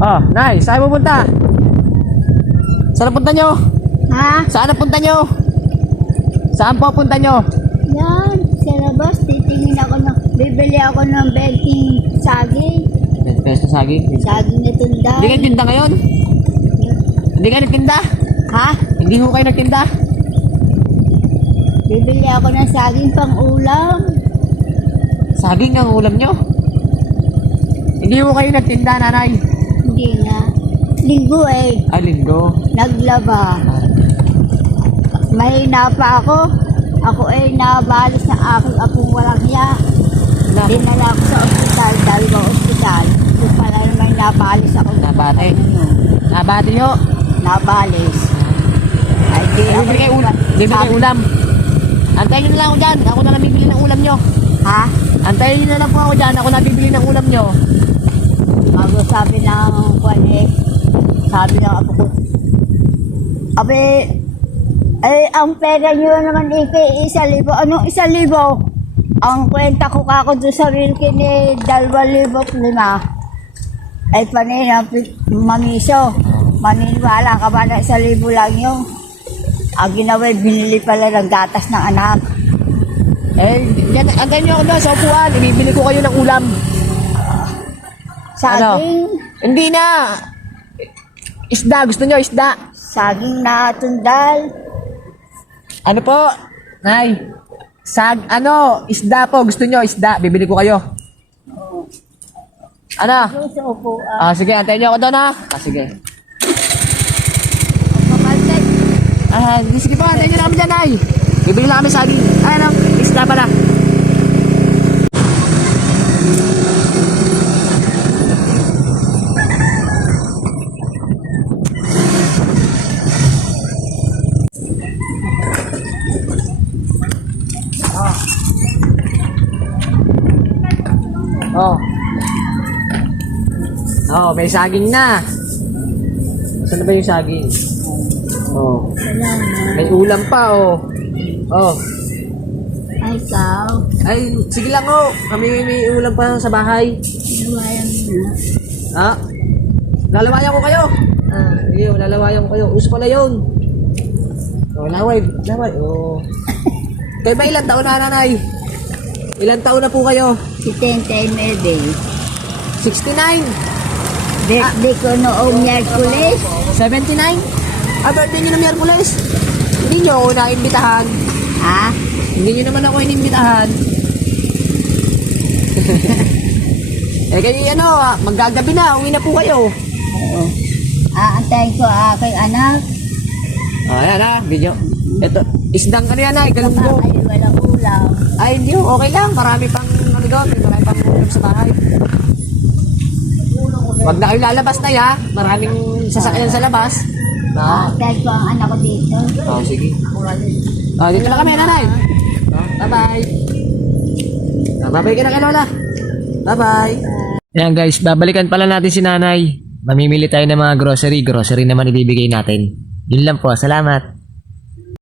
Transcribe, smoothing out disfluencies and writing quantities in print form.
Oh, Nay, saan pupunta? Saan punta nyo? Ha? Saan punta nyo? Saan po punta nyo? Yan, sa labas, titingin ako ng, bibili ako ng benting saging. 20 pesos na saging. Saging na tunda. Hindi kayo nagtinda ngayon? Hindi kayo nagtinda? Ha? Hindi ho kayo nagtinda? Bibili ako ng saging pang ulam. Saging ang ulam nyo? Hindi ho kayo nagtinda, nanay? Hindi na. Linggo eh, Ay, linggo. naglaba. Mahina pa ako. Ako ay nabalis ng aking apong walang hiya. Dinala ko sa ospital, dalawang ospital. Yung pala naman nabalis ako. Nabate? Nabati nyo? Nabalis. Ay, di ako. Bibili kayo ulam. Antayin nyo na lang ako dyan. Ako na lang bibili ng ulam nyo. Ha? Antayin nyo na lang po ako dyan. Ako na bibili ng ulam nyo. Bago sabi ng kwan eh, sabi ng apo ko, abe, ay, ang pera nyo naman ikay 1,000. Anong 1,000? Ang kwenta ko kako doon sa Wilkin eh, 2,500. Ay, panina, mamiso. Maniniwala ka ba na 1,000 lang yun? Ang ginawa, binili pala ng gatas ng anak. Eh, yan, antayin nyo ako doon sa upuan. Ibibili ko kayo ng ulam. Saging, Hindi na. Isda. Gusto nyo isda? saging na tundal. Ano po? Nay. Isda po. Gusto nyo isda? Bibili ko kayo. Ano? Sa upuan. Sige. Antayin nyo ako doon ha. Sige. Pakaltek. Sige po. Antayin nyo na kami dyan, Nay. Bibili na kami saging. Isda pala. May saging na. Saan na ba yung saging? Wala na. May ulam pa, Ay, ikaw. Ay, sige lang, Kami may ulam pa sa bahay. Nawayan mo na. Lalawayan ko kayo. Sige, lalawayan ko kayo. Uso pala yun. Laway. Kayo ba ilang taon na, nanay? Ilang taon na po kayo? Si Tentay Mede. 69? Birthday ko noong Miyerkules. 79? Birthday nyo na Miyerkules? Hindi nyo ako naimbitahan. Ha? Hindi nyo naman ako inimbitahan. Kayo maggagabi na. Uwi na po kayo. Oo. Aantayin ko aking anak. Ayan video. Ito, isdang yan galunggo. Ay, walang ulam. Ay, hindi okay lang. Marami pang doon. Marami pang ulam sa bahay. Wag na kayo lalabas na Maraming sasakyan sa labas. Aantayin ko ang anak ko dito. Sige. Dito na kami, nanay. Bye-bye. Bye-bye ka na kay Lola. Bye-bye. Ayan guys, babalikan pala natin si nanay. Mamimili tayo ng mga grocery. Grocery naman ibibigay natin. Yun lang po. Salamat.